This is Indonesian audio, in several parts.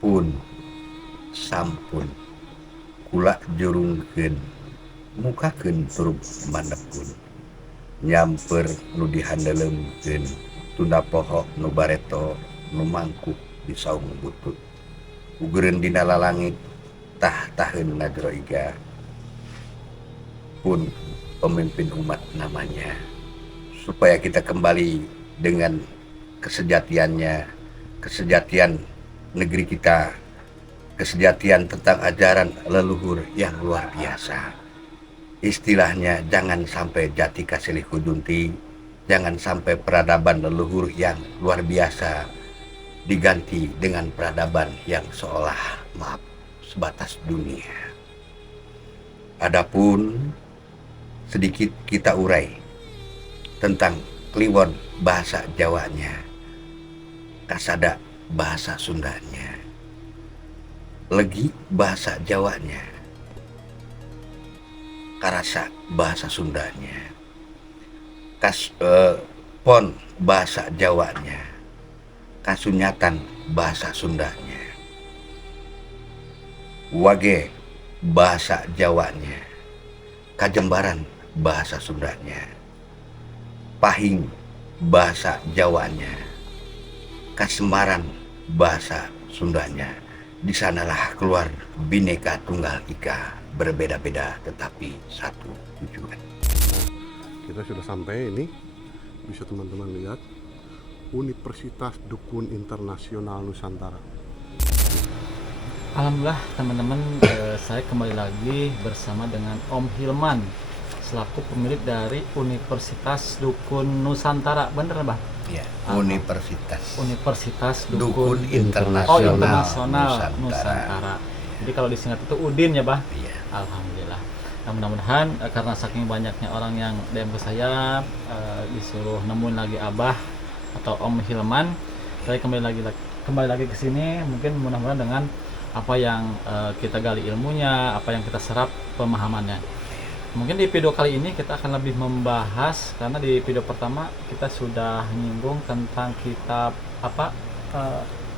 Pun sampun kula jurungkeun mukakeun turup manepun nyamper nu dihandeuleumkeun tunda poho nu bareto nu mangkuk di saung butut ugereun dina lalangit tah-taheun najro iga pun pemimpin umat namanya supaya kita kembali dengan kesejatiannya, kesejatian negeri kita, kesejatian tentang ajaran leluhur yang luar biasa. Istilahnya jangan sampai jati kasilih kujunti, jangan sampai peradaban leluhur yang luar biasa diganti dengan peradaban yang seolah maaf sebatas dunia. Adapun sedikit kita urai tentang kliwon bahasa Jawanya, kasada bahasa Sundanya, legi bahasa Jawanya, karasa bahasa Sundanya, pon bahasa Jawanya, kasunyatan bahasa Sundanya, wage bahasa Jawanya, kajembaran bahasa Sundanya, pahing bahasa Jawanya, kasemaran bahasa Sundanya. Di sanalah keluar Bhinneka Tunggal Ika, berbeda-beda tetapi satu tujuan. Kita sudah sampai, ini bisa teman-teman lihat Universitas Dukun Internasional Nusantara. Alhamdulillah teman-teman, saya kembali lagi bersama dengan Om Hilman selaku pemilik dari Universitas Dukun Nusantara, bener Bang? Ya, Universitas Dukun Internasional Nusantara. Jadi kalau disingkat itu UDIN ya Bang? Iya. Alhamdulillah. Nah, mudah-mudahan karena saking banyaknya orang yang DM ke saya, disuruh nemuin lagi Abah atau Om Hilman, saya kembali lagi ke sini, mungkin mudah-mudahan dengan apa yang kita gali ilmunya, apa yang kita serap pemahamannya. Mungkin di video kali ini kita akan lebih membahas, karena di video pertama kita sudah menyinggung tentang kitab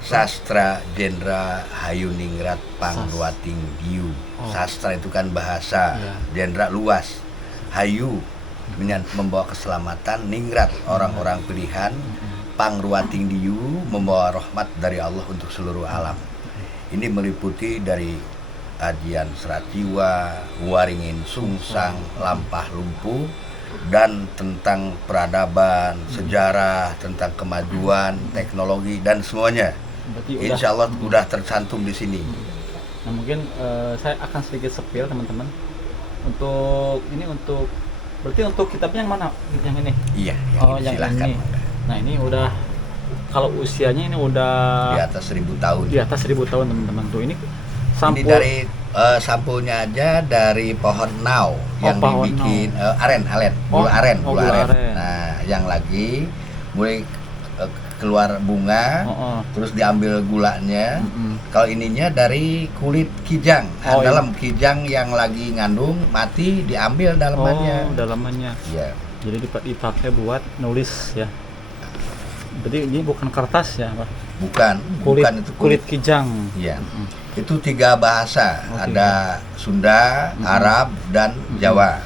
Sastra Jendra Hayuningrat Pangluating Diu. Sastra itu kan bahasa, Jendra luas, Hayu membawa keselamatan, Ningrat orang-orang pilihan, Pangluating Diu membawa rahmat dari Allah untuk seluruh alam. Ini meliputi dari Ajian Serat Jiwa, Waringin Sungsang, Lampah Lumpuh, dan tentang peradaban, sejarah, tentang kemajuan, teknologi, dan semuanya. Insya Allah udah tercantum di sini. Nah mungkin saya akan sedikit sepil teman-teman. Berarti untuk kitabnya yang mana? Yang ini? Iya, yang silahkan. ini. Nah ini udah, kalau usianya ini udah di atas 1000 tahun. Di atas 1000 tahun teman-teman. Tuh ini sampul. Ini dari sampulnya aja dari pohon nau yang dibikin aren, bulu aren. Nah, yang lagi mulai keluar bunga, terus diambil gulanya. Kalau ininya dari kulit kijang, dalam kijang yang lagi ngandung mati diambil dalamannya. Dalamannya. Iya. Jadi dipakai buat nulis ya. Jadi ini bukan kertas ya, Pak? Bukan itu kulit kijang. Iya. Itu 3 bahasa, ada Sunda, Arab, dan Jawa.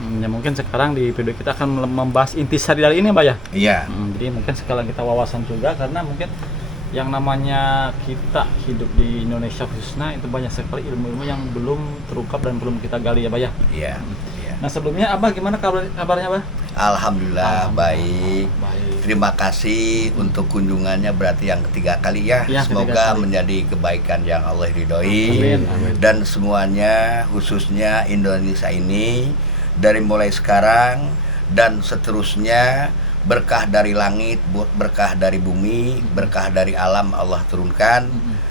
Ya mungkin sekarang di video kita akan membahas intisari dari ini Mbak ya? Iya. Jadi mungkin sekarang kita wawasan juga, karena mungkin yang namanya kita hidup di Indonesia khususnya itu banyak sekali ilmu-ilmu yang belum terungkap dan belum kita gali ya Mbak ya? Iya. Nah sebelumnya Abah gimana kabarnya Mbak? Alhamdulillah baik. Terima kasih untuk kunjungannya, berarti yang ketiga kali ya. Semoga menjadi kebaikan yang Allah ridhoi. Amin. Dan semuanya, khususnya Indonesia ini, dari mulai sekarang dan seterusnya, berkah dari langit, berkah dari bumi, berkah dari alam Allah turunkan.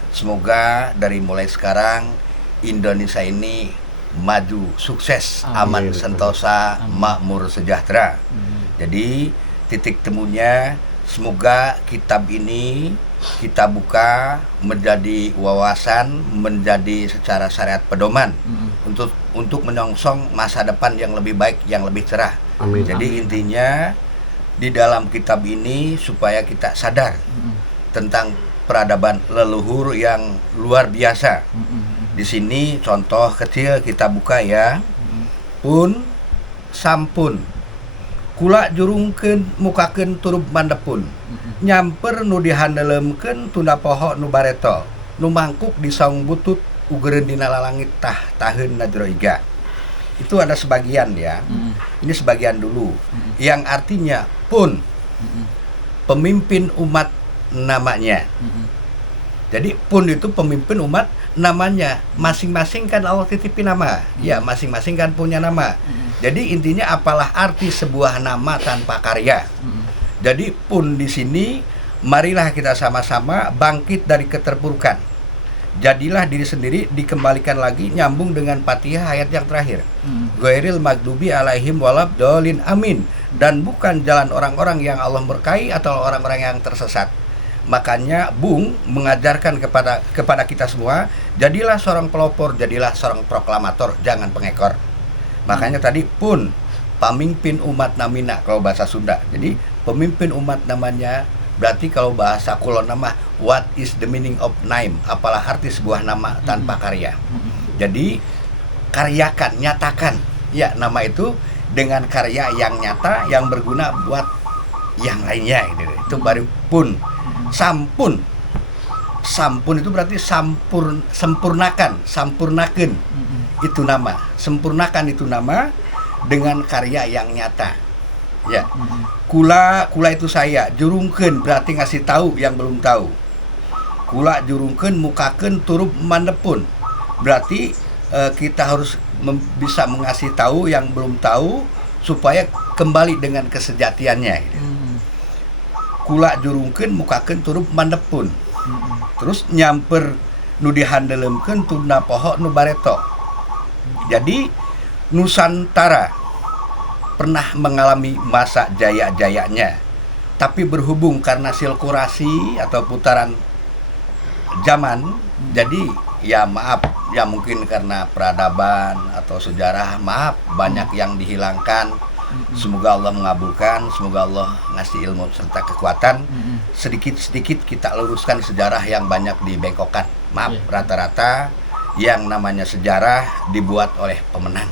Semoga dari mulai sekarang Indonesia ini maju, sukses, aman, sentosa, makmur, sejahtera. Jadi titik temunya, semoga kitab ini kita buka menjadi wawasan, menjadi secara syariat pedoman untuk menyongsong masa depan yang lebih baik, yang lebih cerah. Amin. Jadi intinya di dalam kitab ini supaya kita sadar tentang peradaban leluhur yang luar biasa. Di sini contoh kecil kita buka ya. Pun sampun kula jurungkeun mukakeun turub mandepun. Nyamper nu dihandelemkeun tunda poho nu bareto. Nu mangkuk di saung butut ugereun dina lalangit taheun najro iga. Itu ada sebagian ya. Ini sebagian dulu. Yang artinya pun pemimpin umat namanya. Jadi pun itu pemimpin umat namanya. Masing-masing kan Allah titipin nama. Ya, masing-masing kan punya nama. Jadi intinya apalah arti sebuah nama tanpa karya. Jadi pun di sini marilah kita sama-sama bangkit dari keterpurukan. Jadilah diri sendiri, dikembalikan lagi, nyambung dengan Fatihah ayat yang terakhir. Ghairil maghdubi alaihim waladhdallin, amin. Dan bukan jalan orang-orang yang Allah murkai atau orang-orang yang tersesat. Makanya Bung mengajarkan kepada kita semua, jadilah seorang pelopor, jadilah seorang proklamator, jangan pengekor. Makanya tadi pun pamimpin umat namina kalau bahasa Sunda. Jadi pemimpin umat namanya. Berarti kalau bahasa kulo nama, what is the meaning of name? Apalah arti sebuah nama tanpa karya? Jadi karyakan, nyatakan ya nama itu dengan karya yang nyata, yang berguna buat yang lainnya gitu. Itu baru pun. Sampun itu berarti sempurnakan, sampurnakeun itu nama, sempurnakan itu nama dengan karya yang nyata. Ya, kula itu saya, jurungkeun berarti ngasih tahu yang belum tahu. Kula jurungkeun mukakeun turub mandepun, berarti kita harus bisa mengasih tahu yang belum tahu supaya kembali dengan kesejatiannya. Gitu. Kula jurungkeun mukakeun turub mandepun. Terus nyamper nu dihandelemkeun tunda poho nu bareto. Jadi Nusantara pernah mengalami masa jaya-jayanya, tapi berhubung karena sirkulasi atau putaran zaman, jadi ya maaf, ya mungkin karena peradaban atau sejarah, maaf banyak yang dihilangkan. Semoga Allah mengabulkan, semoga Allah ngasih ilmu serta kekuatan. Sedikit-sedikit kita luruskan sejarah yang banyak dibengkokkan. Maaf, rata-rata yang namanya sejarah dibuat oleh pemenang.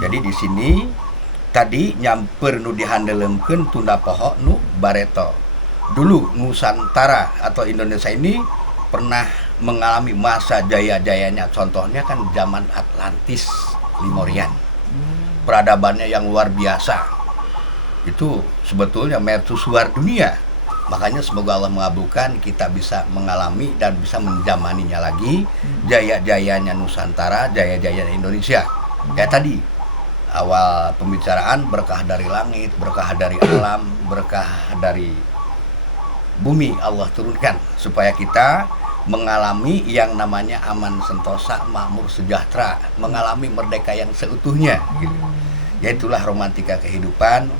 Jadi di sini tadi nyamper nu dihandelemkeun tunda poho nu bareto. Dulu Nusantara atau Indonesia ini pernah mengalami masa jaya-jayanya. Contohnya kan zaman Atlantis, Lemurian. Peradabannya yang luar biasa. Itu sebetulnya mercusuar dunia. Makanya semoga Allah mengabulkan kita bisa mengalami dan bisa menjamaninya lagi jaya-jayanya Nusantara, jaya-jayanya Indonesia. Kayak tadi awal pembicaraan, berkah dari langit, berkah dari alam, berkah dari bumi Allah turunkan supaya kita mengalami yang namanya aman sentosa, makmur sejahtera, mengalami merdeka yang seutuhnya gitu. Yaitulah romantika kehidupan.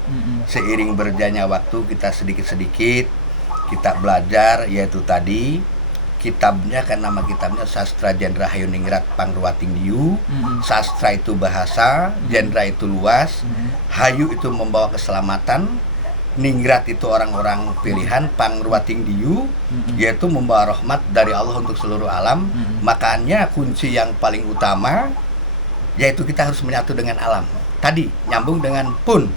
Seiring berjalannya waktu kita sedikit-sedikit kita belajar, yaitu tadi kitabnya kan nama kitabnya Sastra Jendra Hayuningrat Pangruwating Diyu. Sastra itu bahasa, Jendra itu luas, Hayu itu membawa keselamatan, Ningrat itu orang-orang pilihan, Pangruwating Diyu yaitu membawa rahmat dari Allah untuk seluruh alam. Makanya kunci yang paling utama yaitu kita harus menyatu dengan alam. Tadi nyambung dengan pun,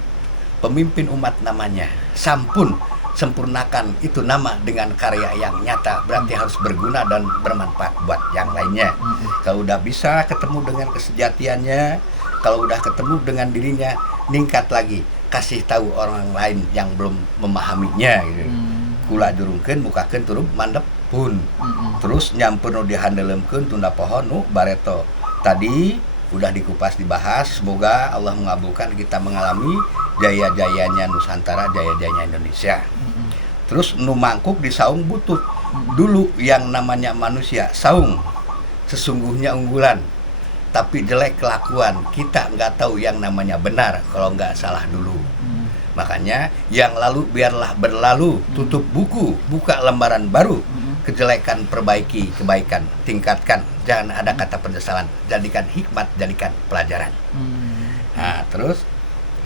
pemimpin umat namanya. Sampun, sempurnakan itu nama dengan karya yang nyata, berarti harus berguna dan bermanfaat buat yang lainnya. Kalau udah bisa ketemu dengan kesejatiannya, kalau udah ketemu dengan dirinya, ningkat lagi, kasih tahu orang lain yang belum memahaminya gitu. Kula jurungkeun mukakeun turub mandep pun. Terus nyampun nu dihandelemkeun tunda pohon nu bareto. Tadi udah dikupas dibahas, semoga Allah mengabulkan kita mengalami jaya-jayanya Nusantara, jaya-jayanya Indonesia. Terus nu mangkuk di saung butut. Dulu yang namanya manusia saung sesungguhnya unggulan, tapi jelek kelakuan. Kita nggak tahu yang namanya benar kalau nggak salah dulu. Makanya yang lalu biarlah berlalu, tutup buku, buka lembaran baru. Kejelekan perbaiki, kebaikan tingkatkan. Jangan ada kata penyesalan, jadikan hikmat, jadikan pelajaran. Nah terus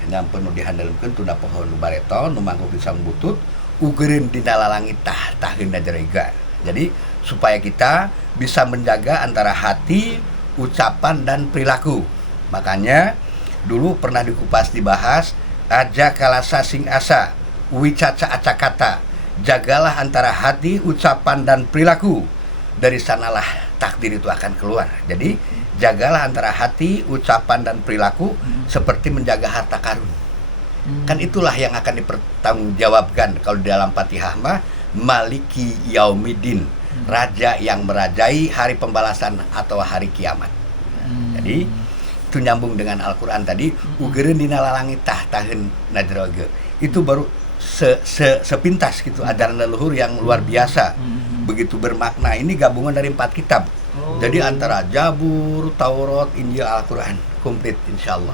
nyampun nu dihandelemkeun tunda pohon nu bareto, nu mangkuk di saung butut, ugerin di langit tahun najrega. Jadi supaya kita bisa menjaga antara hati, ucapan dan perilaku. Makanya dulu pernah dikupas dibahas aja kalasa sing asa wicaca acakata, jagalah antara hati, ucapan dan perilaku, dari sanalah takdir itu akan keluar. Jadi jagalah antara hati, ucapan dan perilaku seperti menjaga harta karun. Kan itulah yang akan dipertanggungjawabkan kalau di dalam Fatihah mah Maliki Yaumiddin, raja yang merajai hari pembalasan atau hari kiamat. Jadi itu nyambung dengan Al-Quran tadi, ugereun dina langit tahun najroge. Itu baru sepintas gitu ajaran leluhur yang luar biasa. Begitu bermakna. Ini gabungan dari 4 kitab. Jadi antara Jabur, Taurat, Injil, Al-Quran komplit insyaallah.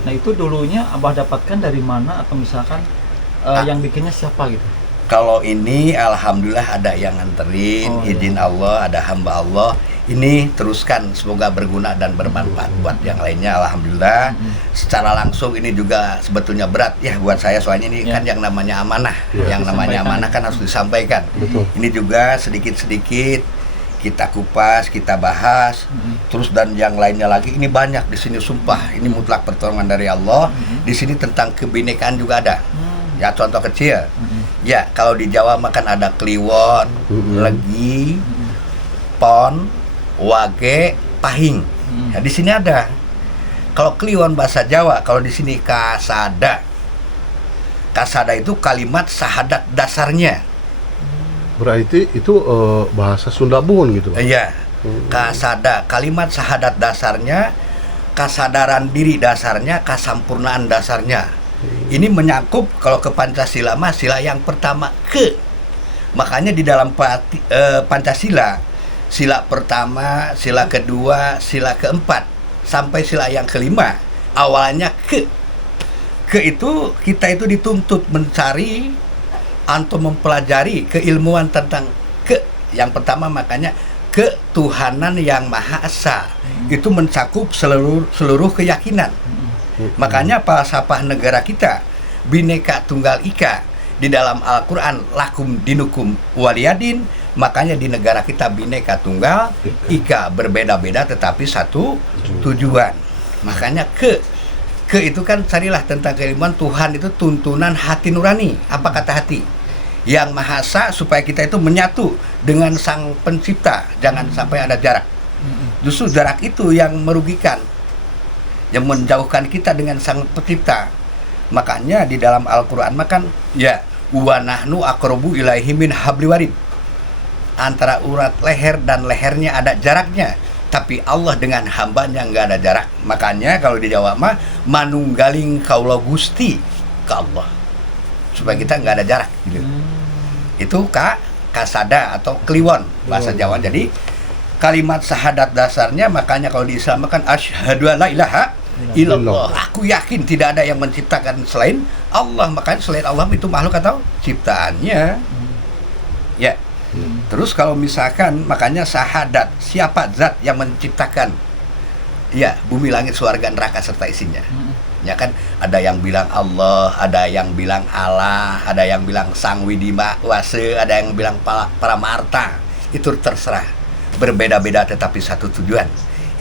Nah itu dulunya Abah dapatkan dari mana, atau misalkan yang bikinnya siapa gitu? Kalau ini alhamdulillah ada yang nganterin, izin Allah, ada hamba Allah. Ini teruskan, semoga berguna dan bermanfaat buat yang lainnya. Alhamdulillah. Secara langsung ini juga sebetulnya berat ya buat saya, soalnya ini kan yang namanya amanah. Yang namanya amanah kan harus disampaikan. Ini juga sedikit-sedikit kita kupas, kita bahas. Terus dan yang lainnya lagi ini banyak di sini, sumpah ini mutlak pertolongan dari Allah. Di sini tentang kebinekaan juga ada. Ya contoh kecil. Ya kalau di Jawa makan ada kliwon, legi, pon, wage, pahing. Ya, di sini ada. Kalau kliwon bahasa Jawa, kalau di sini kasada. Kasada itu kalimat sahadat dasarnya. Berarti itu bahasa Sunda Bun gitu. Iya. Kasada, kalimat sahadat dasarnya, kasadaran diri dasarnya, kasampurnaan dasarnya. Ini menyangkup kalau ke Pancasila mah sila yang pertama ke. Makanya di dalam Pancasila, sila pertama, sila kedua, sila keempat, sampai sila yang kelima, awalnya ke. Ke itu, kita itu dituntut mencari atau mempelajari keilmuan tentang ke. Yang pertama makanya ketuhanan yang Maha Esa. Itu mencakup seluruh keyakinan. Makanya falsafah negara kita, Bhinneka Tunggal Ika, di dalam Al-Quran, lakum dinukum waliyadin. Makanya di negara kita Bhinneka Tunggal Ika, berbeda-beda tetapi satu tujuan. Makanya ke itu kan carilah tentang keilmuan. Tuhan itu tuntunan hati nurani. Apa kata hati? Yang Maha Esa, supaya kita itu menyatu dengan Sang Pencipta. Jangan sampai ada jarak. Justru jarak itu yang merugikan, yang menjauhkan kita dengan Sang Pencipta. Makanya di dalam Al-Quran makan ya wa nahnu aqrabu ilaihi min hablil warid. Antara urat leher dan lehernya ada jaraknya, tapi Allah dengan hambanya nggak ada jarak. Makanya kalau di Jawa mah manunggaling kaula Gusti ke Allah, supaya kita nggak ada jarak gitu. Itu kasada atau kliwon bahasa Jawa. Jadi kalimat syahadat dasarnya, makanya kalau di Islam kan asyhadu alla ilaha illallah, aku yakin tidak ada yang menciptakan selain Allah. Makanya selain Allah itu makhluk atau ciptaannya. Ya. Terus kalau misalkan makanya syahadat, siapa zat yang menciptakan ya bumi, langit, surga, neraka serta isinya. Ya kan ada yang bilang Allah, ada yang bilang Allah, ada yang bilang Sang Widima Wase, ada yang bilang Paramarta. Itu terserah. Berbeda-beda tetapi satu tujuan.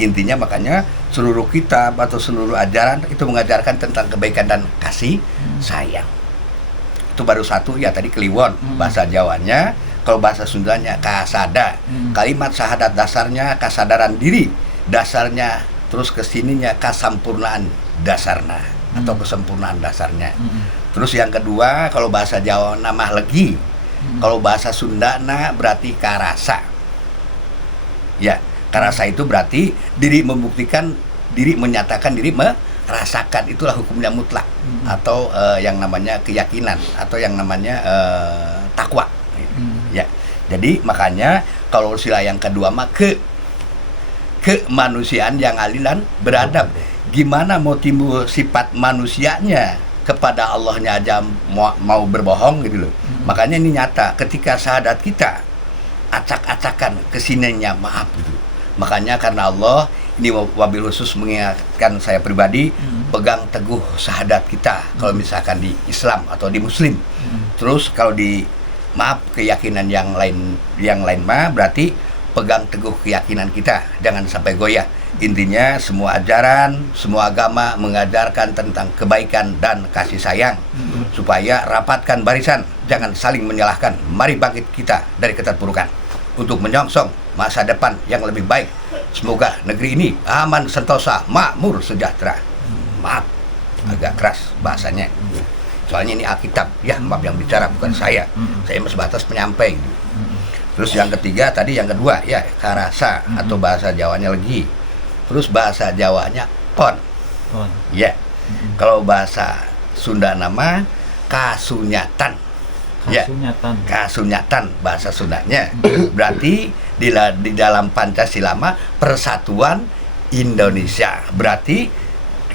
Intinya makanya seluruh kitab atau seluruh ajaran itu mengajarkan tentang kebaikan dan kasih sayang. Itu baru satu ya tadi kliwon bahasa Jawanya. Kalau bahasa Sundanya kasada. Kalimat syahadat dasarnya kasadaran diri dasarnya, terus kesininya kasampurnaan dasarnya atau kesempurnaan dasarnya. Terus yang kedua kalau bahasa Jawa nama legi. Kalau bahasa Sundana berarti karasa. Ya, karasa itu berarti diri membuktikan, diri menyatakan, diri merasakan. Itulah hukumnya mutlak atau yang namanya keyakinan atau yang namanya takwa. Ya, jadi makanya kalau sila yang kedua mah kemanusiaan yang adil dan beradab. Gimana mau timbul sifat manusianya kepada Allahnya aja mau berbohong gitu loh. Makanya ini nyata ketika syahadat kita acak-acakan kesininya maaf gitu. Makanya karena Allah ini wabil khusus mengingatkan saya pribadi, pegang teguh syahadat kita kalau misalkan di Islam atau di Muslim. Terus kalau di maaf keyakinan yang lain mah berarti pegang teguh keyakinan kita, jangan sampai goyah. Intinya semua ajaran, semua agama mengajarkan tentang kebaikan dan kasih sayang. Supaya rapatkan barisan, jangan saling menyalahkan. Mari bangkit kita dari keterpurukan untuk menyongsong masa depan yang lebih baik. Semoga negeri ini aman, sentosa, makmur, sejahtera. Maaf, agak keras bahasanya. Soalnya ini Alkitab, ya maaf yang bicara bukan saya. Saya sebatas penyampai. Terus yang ketiga tadi, yang kedua ya karasa atau bahasa Jawanya legi. Terus bahasa Jawanya pon. Ya. Kalau bahasa Sunda nama kasunyatan. Kasunyatan. Ya. Kasunyatan bahasa Sundanya. Berarti di dalam Pancasila mah Persatuan Indonesia. Berarti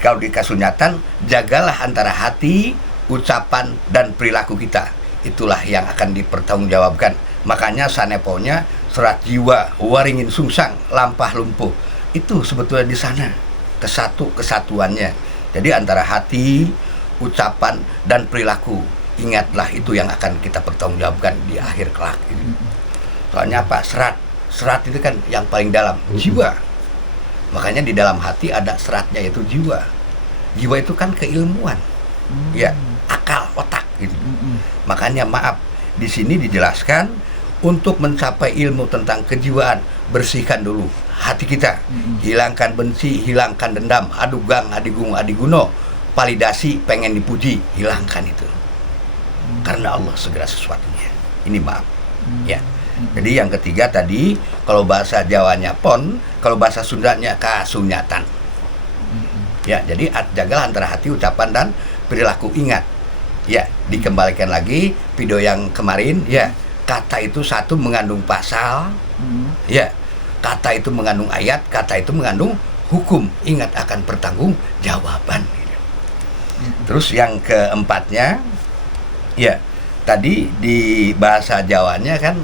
kalau di kasunyatan, jagalah antara hati, ucapan, dan perilaku kita. Itulah yang akan dipertanggungjawabkan. Makanya saneponya serat jiwa, waringin sungsang, lampah lumpuh. Itu sebetulnya di sana kesatuannya. Jadi antara hati, ucapan, dan perilaku. Ingatlah itu yang akan kita pertanggungjawabkan di akhir kelak. Soalnya apa? Serat itu kan yang paling dalam, jiwa. Makanya di dalam hati ada seratnya, yaitu jiwa. Jiwa itu kan keilmuan, ya, akal, otak gitu. Makanya maaf, di sini dijelaskan untuk mencapai ilmu tentang kejiwaan, bersihkan dulu hati kita, hilangkan benci, hilangkan dendam, adugang, adigung, adiguno, validasi, pengen dipuji, hilangkan itu. Karena Allah segera sesuatunya. Ini maaf, ya. Jadi yang ketiga tadi, kalau bahasa Jawanya pon, kalau bahasa Sundanya kasunyatan. Ya, jadi jagalah antara hati, ucapan, dan perilaku. Ingat, ya, dikembalikan lagi video yang kemarin, ya, kata itu satu mengandung pasal, ya, kata itu mengandung ayat, kata itu mengandung hukum. Ingat akan pertanggungjawaban. Terus yang keempatnya, ya, tadi di bahasa Jawanya kan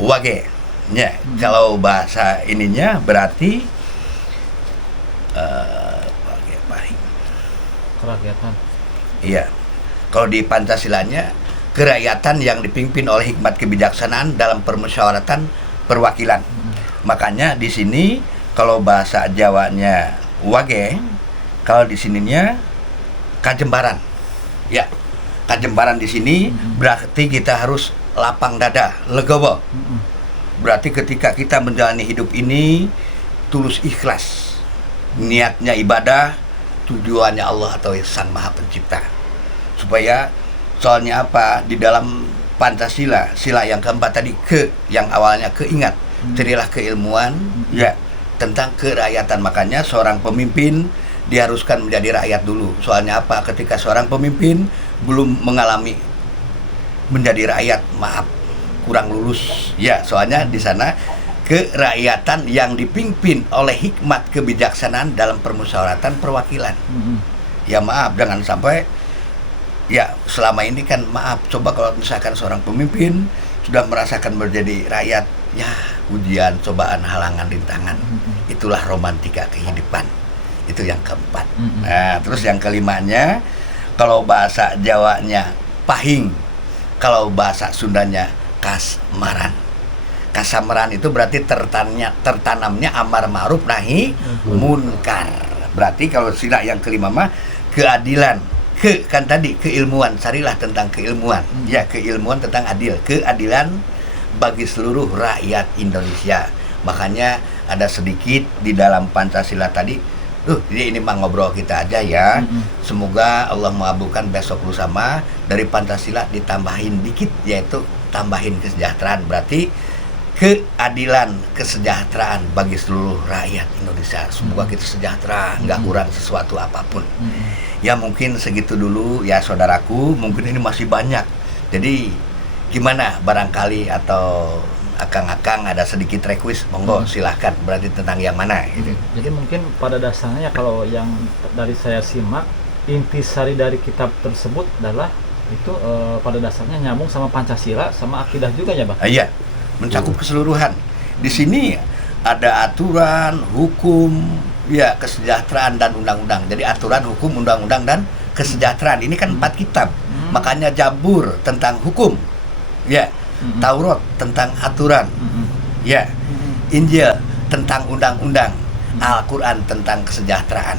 wage, ya, kalau bahasa ininya berarti Kerakyatan. iya. Kalau di Pancasilanya kerakyatan yang dipimpin oleh hikmat kebijaksanaan dalam permusyawaratan perwakilan. Makanya di sini kalau bahasa Jawanya wage, kalau di sininya kajembaran. Ya. Kajembaran di sini berarti kita harus lapang dada, legowo. Berarti ketika kita menjalani hidup ini tulus ikhlas. Niatnya ibadah, tujuannya Allah atau Sang Maha Pencipta. Supaya soalnya apa? Di dalam Pancasila, sila yang keempat tadi, yang awalnya keingat, carilah keilmuan, ya, tentang kerakyatan. Makanya seorang pemimpin diharuskan menjadi rakyat dulu. Soalnya apa? Ketika seorang pemimpin belum mengalami menjadi rakyat, maaf, kurang lulus. Ya, soalnya di sana kerakyatan yang dipimpin oleh hikmat kebijaksanaan dalam permusyawaratan perwakilan. Ya maaf, jangan sampai, ya selama ini kan maaf, coba kalau misalkan seorang pemimpin sudah merasakan menjadi rakyat, ya ujian, cobaan, halangan, rintangan. Itulah romantika kehidupan. Itu yang keempat. Nah, terus yang kelimanya, kalau bahasa Jawanya pahing, kalau bahasa Sundanya kasmaran. Kasamaran itu berarti tertanamnya amar ma'ruf nahi munkar. Berarti kalau sila yang kelima mah keadilan. Kan tadi keilmuan, carilah tentang keilmuan. Ya, keilmuan tentang adil, keadilan bagi seluruh rakyat Indonesia. Makanya ada sedikit di dalam Pancasila tadi. Jadi ini mah ngobrol kita aja ya. Semoga Allah mengabulkan besok lusa mah dari Pancasila ditambahin dikit, yaitu tambahin kesejahteraan. Berarti keadilan, kesejahteraan bagi seluruh rakyat Indonesia. Semoga kita sejahtera, nggak kurang sesuatu apapun. Ya mungkin segitu dulu ya saudaraku. Mungkin ini masih banyak. Jadi gimana barangkali atau akang-akang ada sedikit request, monggo silahkan. Berarti tentang yang mana gitu. Jadi mungkin pada dasarnya kalau yang dari saya simak, intisari dari kitab tersebut adalah itu pada dasarnya nyambung sama Pancasila sama akidah juga ya Bang? Iya, mencakup keseluruhan. Di sini ada aturan, hukum, ya kesejahteraan dan undang-undang. Jadi aturan, hukum, undang-undang dan kesejahteraan. Ini kan 4 kitab. Makanya Zabur tentang hukum. Ya. Taurat tentang aturan. Ya. Injil tentang undang-undang. Al-Qur'an tentang kesejahteraan.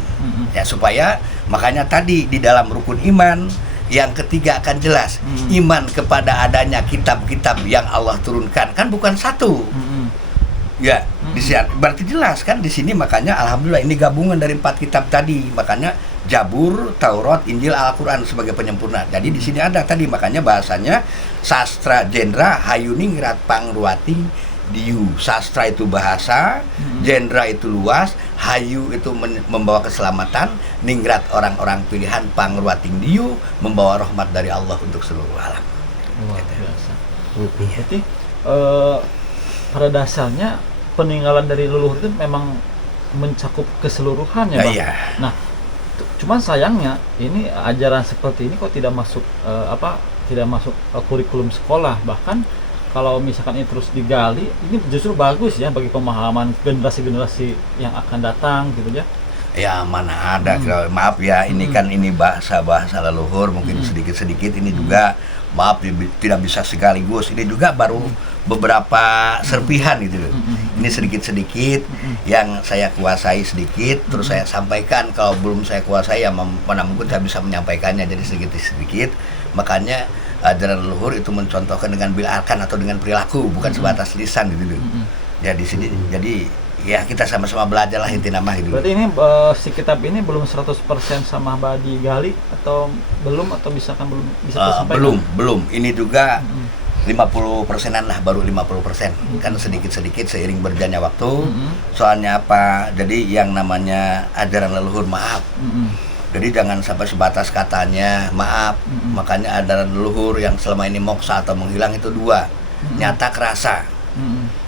Ya, supaya makanya tadi di dalam rukun iman yang ketiga akan jelas. Iman kepada adanya kitab-kitab yang Allah turunkan, kan bukan satu. Ya, berarti jelas kan di sini. Makanya alhamdulillah ini gabungan dari 4 kitab tadi. Makanya Zabur, Taurat, Injil, Al-Qur'an sebagai penyempurna. Jadi di sini ada tadi, makanya bahasanya sastra jendra hayuni ngrat pangruati diu. Sastra itu bahasa, jendra itu luas, hayu itu membawa keselamatan, ningrat orang-orang pilihan, pangruating diu membawa rahmat dari Allah untuk seluruh alam. Luar biasa. Berarti pada dasarnya peninggalan dari leluhur itu memang mencakup keseluruhan ya, Bang? Iya. Nah, cuman sayangnya ini ajaran seperti ini kok tidak masuk tidak masuk kurikulum sekolah. Bahkan kalau misalkan ini terus digali, ini justru bagus ya bagi pemahaman generasi-generasi yang akan datang gitu ya. Ya mana ada, maaf ya, ini kan ini bahasa leluhur mungkin sedikit-sedikit ini juga, maaf tidak bisa sekaligus, ini juga baru beberapa serpihan gitu loh. Ini sedikit-sedikit yang saya kuasai sedikit, terus saya sampaikan. Kalau belum saya kuasai ya mana mungkin saya bisa menyampaikannya, jadi sedikit-sedikit. Makanya ajaran leluhur itu mencontohkan dengan bil arkan atau dengan perilaku, bukan sebatas lisan gitu loh. Ya di sini, jadi ya kita sama-sama belajar lah inti nama gitu. Berarti ini si kitab ini belum 100% sama digali atau belum, atau misalkan belum bisa disampaikan? Belum. Ini juga 50%-an lah, baru 50%. Kan sedikit-sedikit seiring berjalannya waktu. Soalnya apa? Jadi yang namanya ajaran leluhur, maaf. Jadi jangan sampai sebatas katanya, maaf. Makanya ajaran leluhur yang selama ini moksa atau menghilang itu 2. Nyata kerasa.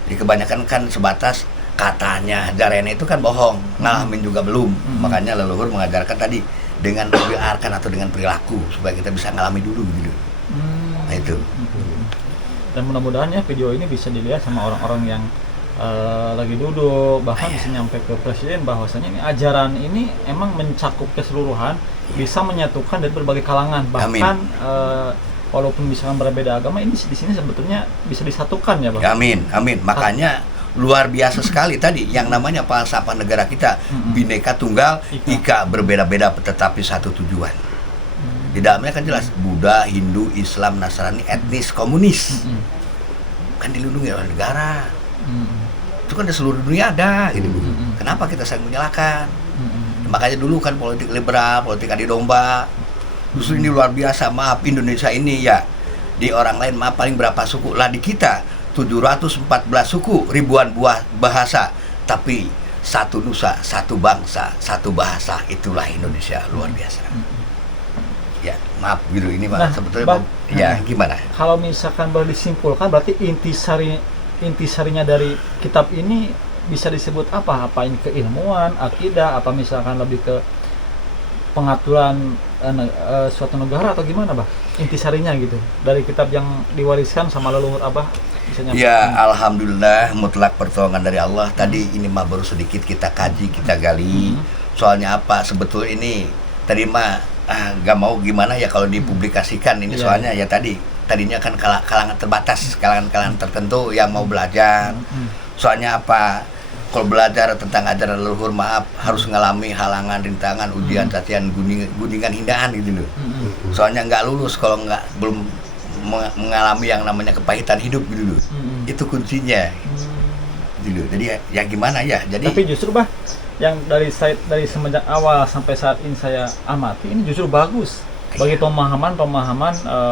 Jadi kebanyakan kan sebatas katanya, jarene itu kan bohong, ngalamin juga belum. Makanya leluhur mengajarkan tadi dengan bil arkan atau dengan perilaku supaya kita bisa ngalami dulu gitu. Nah itu. Dan mudah-mudahan ya video ini bisa dilihat sama orang-orang yang lagi duduk, bahkan bisa nyampe ke presiden bahwasanya ini ajaran ini emang mencakup keseluruhan, bisa menyatukan dari berbagai kalangan, bahkan walaupun misalkan berbeda agama, ini di sini sebetulnya bisa disatukan ya, Bang. Amin. Makanya luar biasa sekali tadi yang namanya falsafah negara kita, Bhinneka Tunggal Ika, berbeda-beda tetapi satu tujuan. Di dalamnya kan jelas Buddha, Hindu, Islam, Nasrani, etnis, komunis. Kan dilindungi oleh negara. Itu kan di seluruh dunia ada gitu. Kenapa kita saling menyalahkan? Makanya dulu kan politik liberal, politik adu domba. Justru ini luar biasa, maaf Indonesia ini ya. Di orang lain maaf paling berapa suku? Lah di kita 714 suku, ribuan buah bahasa, tapi satu nusa, satu bangsa, satu bahasa, itulah Indonesia, luar biasa. Ya, maaf gitu ini Pak, sebetulnya ya gimana? Kalau misalkan boleh disimpulkan, berarti intisarinya dari kitab ini bisa disebut apa? Apa ini keilmuan, akidah, apa misalkan lebih ke pengaturan suatu negara atau gimana, Bah? Intisarinya gitu dari kitab yang diwariskan sama leluhur Abah. Ya, alhamdulillah mutlak pertolongan dari Allah. Tadi ini mah baru sedikit kita kaji, kita gali. Soalnya apa? Sebetulnya ini tadi mah gak mau gimana ya kalau dipublikasikan ini, soalnya ya tadinya kan kalangan terbatas, kalangan tertentu yang mau belajar. Soalnya apa? Kalau belajar tentang ajaran leluhur, maaf harus ngalami halangan, rintangan, ujian, cacian, gunjingan, hinaan gitu loh. Soalnya nggak lulus kalau belum mengalami yang namanya kepahitan hidup gitu loh. Itu kuncinya. Gitu. Jadi ya gimana ya. Jadi tapi justru Bah, yang dari semenjak awal sampai saat ini saya amati, ini justru bagus bagi pemahaman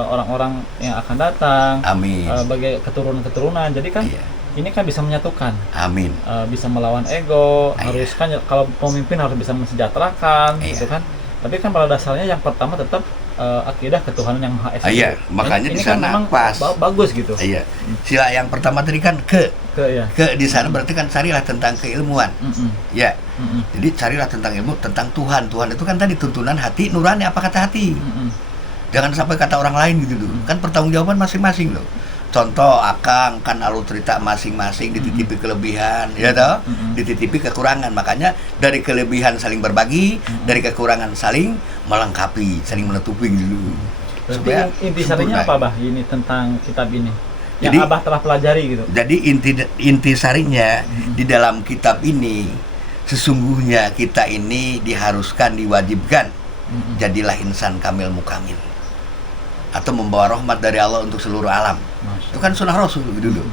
orang-orang yang akan datang. Amin. Bagi keturunan-keturunan. Jadi kan ini kan bisa menyatukan. Amin. Bisa melawan ego. Harus kan kalau pemimpin harus bisa mensejahterakan, gitu kan. Tapi kan pada dasarnya yang pertama tetap akidah ketuhanan yang Maha Esa. Iya, makanya di sana kan pas bagus gitu. Iya. Sila yang pertama tadi kan ke di sana berarti kan carilah tentang keilmuan. Ya. Jadi carilah tentang ilmu, tentang Tuhan. Tuhan itu kan tadi tuntunan hati nurani, apa kata hati. Jangan sampai kata orang lain gitu loh. Kan pertanggungjawaban masing-masing loh. contoh akang kan alur cerita masing-masing dititipi kelebihan, ya toh, dititipi kekurangan. Makanya dari kelebihan saling berbagi, dari kekurangan saling melengkapi, saling menutupi dulu. Berarti inti sarinya apa, Bah? Ini tentang kitab ini. Yang Jadi, Abah telah pelajari gitu. Jadi inti sarinya di dalam kitab ini, sesungguhnya kita ini diharuskan, diwajibkan, jadilah insan kamil mukamil, atau membawa rahmat dari Allah untuk seluruh alam. Itu kan sunnah Rasul dulu.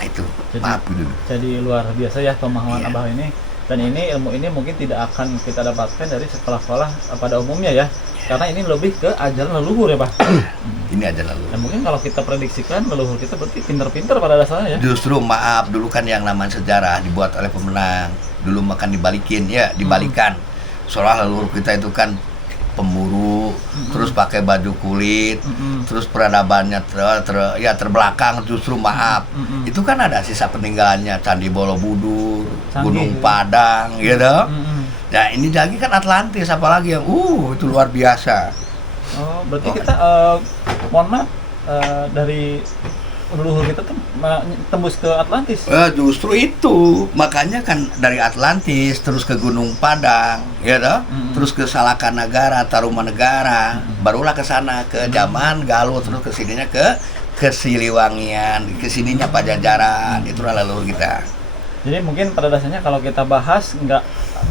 Nah itu, maaf dulu. Jadi luar biasa ya pemahaman Iya. Abah ini. Dan ini ilmu ini mungkin tidak akan kita dapatkan dari sekolah-sekolah pada umumnya ya. Karena ini lebih ke ajaran leluhur ya, Pak. Ini aja lalu. Dan mungkin kalau kita prediksikan leluhur kita berarti pinter-pinter pada dasarnya ya. Justru maaf, dulu kan yang namanya sejarah dibuat oleh pemenang. Dulu makan dibalikin, ya dibalikan. Soalnya leluhur kita itu kan pemburu, terus pakai baju kulit, terus peradabannya terbelakang. Justru maaf, itu kan ada sisa peninggalannya, Candi Borobudur, Gunung Padang, gitu. Nah ini lagi kan Atlantis, apalagi yang itu luar biasa. Oh, berarti kita mohon maaf dari leluhur kita tuh tembus ke Atlantis. Justru itu, makanya kan dari Atlantis terus ke Gunung Padang, ya toh? Terus ke Salakanagara, Tarumanegara, barulah ke sana ke zaman Galuh, terus ke sininya ke Siliwangian, ke sininya Pajajaran. Itulah leluhur kita. Jadi mungkin pada dasarnya kalau kita bahas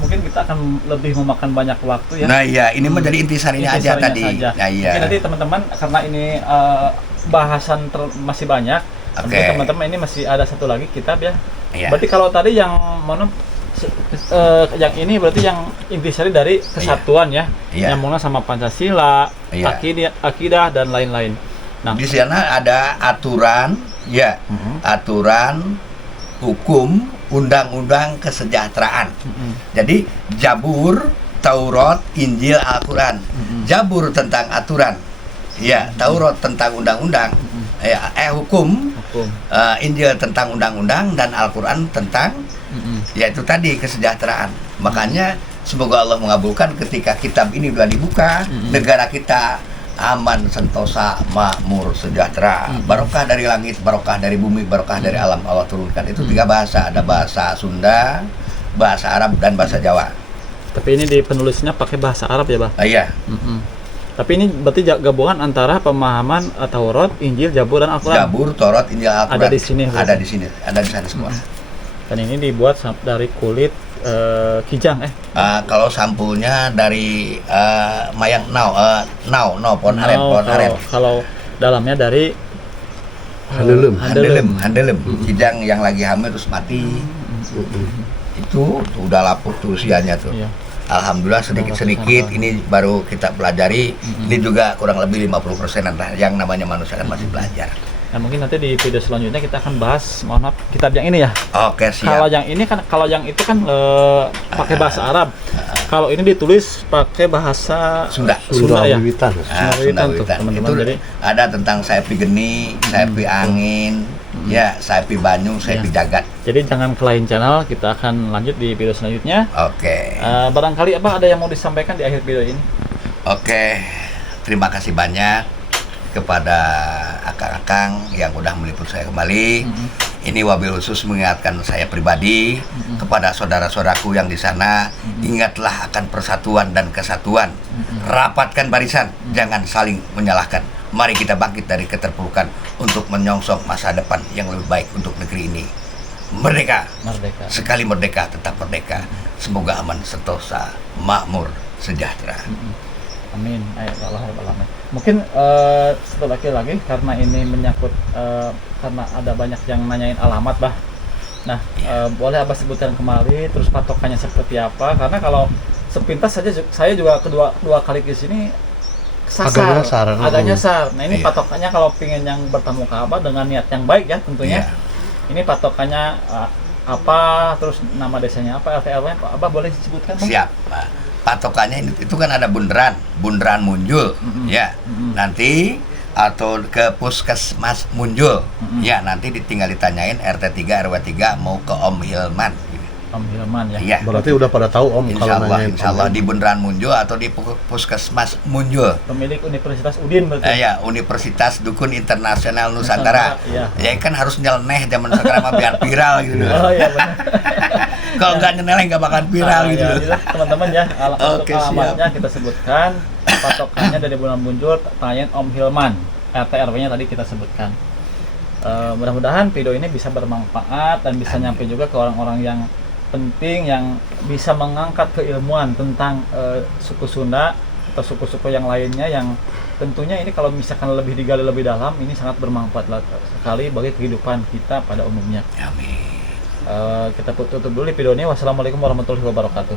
mungkin kita akan lebih memakan banyak waktu ya. Nah iya, ini menjadi intisarinya aja Intisarinya tadi. saja. Nah iya. Mungkin nanti teman-teman karena ini bahasan masih banyak, Oke. mungkin teman-teman ini masih ada satu lagi kitab ya. Iya. Berarti kalau tadi yang yang ini berarti yang intisari dari kesatuan ya, Iya. nyambungnya sama Pancasila, Iya. akidah dan lain-lain. Nah, Di sana ada aturan, ya, aturan, hukum, undang-undang kesejahteraan. Jadi Zabur, Taurat, Injil, Al-Quran. Zabur tentang aturan, ya, Taurat tentang undang-undang, ya, hukum, Injil tentang undang-undang, dan Al-Quran tentang, ya itu tadi kesejahteraan. Makanya semoga Allah mengabulkan ketika kitab ini sudah dibuka, negara kita aman, sentosa, makmur, sejahtera, barokah dari langit, barokah dari bumi, barokah dari alam Allah turunkan. Itu 3 bahasa, ada bahasa Sunda, bahasa Arab, dan bahasa Jawa. tapi ini di penulisnya pakai bahasa Arab ya, Bah? Iya, Tapi ini berarti gabungan antara pemahaman Taurat, Injil, Zabur, dan Al-Quran. Zabur, Taurat, Injil, Al-Quran. Ada di sini, Ada di sini, ada di sana semua. Dan ini dibuat dari kulit kijang Kalau sampulnya dari mayang pohon aren. Kalau dalamnya dari Handelem. Handelem, kijang yang lagi hamil terus mati. Itu udah lapuk tuh usianya tuh. Iya. Alhamdulillah sedikit-sedikit ini baru kita pelajari. Ini juga kurang lebih 50% yang namanya manusia kan masih belajar. Nah, mungkin nanti di video selanjutnya kita akan bahas, mohon maaf, kitab yang ini ya. Oke, Kalau siap. yang ini kan, kalau yang itu kan pakai bahasa Arab. Kalau ini ditulis pakai bahasa Sunda. Sunda ya. Wiwitan. Sunda Wiwitan tuh, Wiwitan. teman-teman. Itu Jadi ada tentang sapi geni, sapi angin, ya, sapi banyu, sapi jagat. Jadi jangan ke lain channel, kita akan lanjut di video selanjutnya. Oke. Barangkali apa ada yang mau disampaikan di akhir video ini? Oke. Terima kasih banyak kepada akang-akang yang udah meliput saya kembali. Ini wabil khusus mengingatkan saya pribadi kepada saudara-saudaraku yang di sana, ingatlah akan persatuan dan kesatuan. Rapatkan barisan, jangan saling menyalahkan. Mari kita bangkit dari keterpurukan untuk menyongsong masa depan yang lebih baik untuk negeri ini. Merdeka. Merdeka. Sekali merdeka, tetap merdeka. Semoga aman, sentosa, makmur, sejahtera. Amin. Ayo, Allah alamin. Mungkin satu lagi karena ini menyangkut karena ada banyak yang nanyain alamat, Bah. Nah, boleh Abah sebutkan kembali terus patokannya seperti apa? Karena kalau sepintas saja saya juga dua kali ke sini Agak nyasar. agak nyasar. Nah, ini Iya. patokannya kalau pengen yang bertemu ke Abah dengan niat yang baik ya tentunya. Iya. Ini patokannya apa, terus nama desanya apa, RT/RW-nya Abah boleh disebutkan, Bang? Siap. Nah, patokannya itu kan ada bundaran Munjul, ya. Nanti atau ke puskesmas Munjul, ya, nanti tinggal ditanyain RT 3 RW 3 mau ke Om Hilman. Om Hilman ya. Iya. Berarti udah pada tahu Om Insya Allah di Bundaran Munjul atau di Puskesmas Munjul. Pemilik Universitas Udin berarti. Ya, Universitas Dukun Internasional Nusantara. Iya. Ya kan harus nyeleneh zaman sekarang mah biar viral gitu. Oh iya benar. Kalau nggak nyeleneh nggak bakal viral gitu. Ya, jadi teman-teman ya, untuk Oke, alamatnya kita sebutkan, patokannya dari Bundaran Munjul, tanyain Om Hilman. RT RW-nya tadi kita sebutkan. Mudah-mudahan video ini bisa bermanfaat dan bisa nyampe juga ke orang-orang yang penting, yang bisa mengangkat keilmuan tentang suku Sunda atau suku-suku yang lainnya, yang tentunya ini kalau misalkan lebih digali lebih dalam, ini sangat bermanfaat sekali bagi kehidupan kita pada umumnya. Amin. Kita tutup dulu video ini. Wassalamualaikum warahmatullahi wabarakatuh.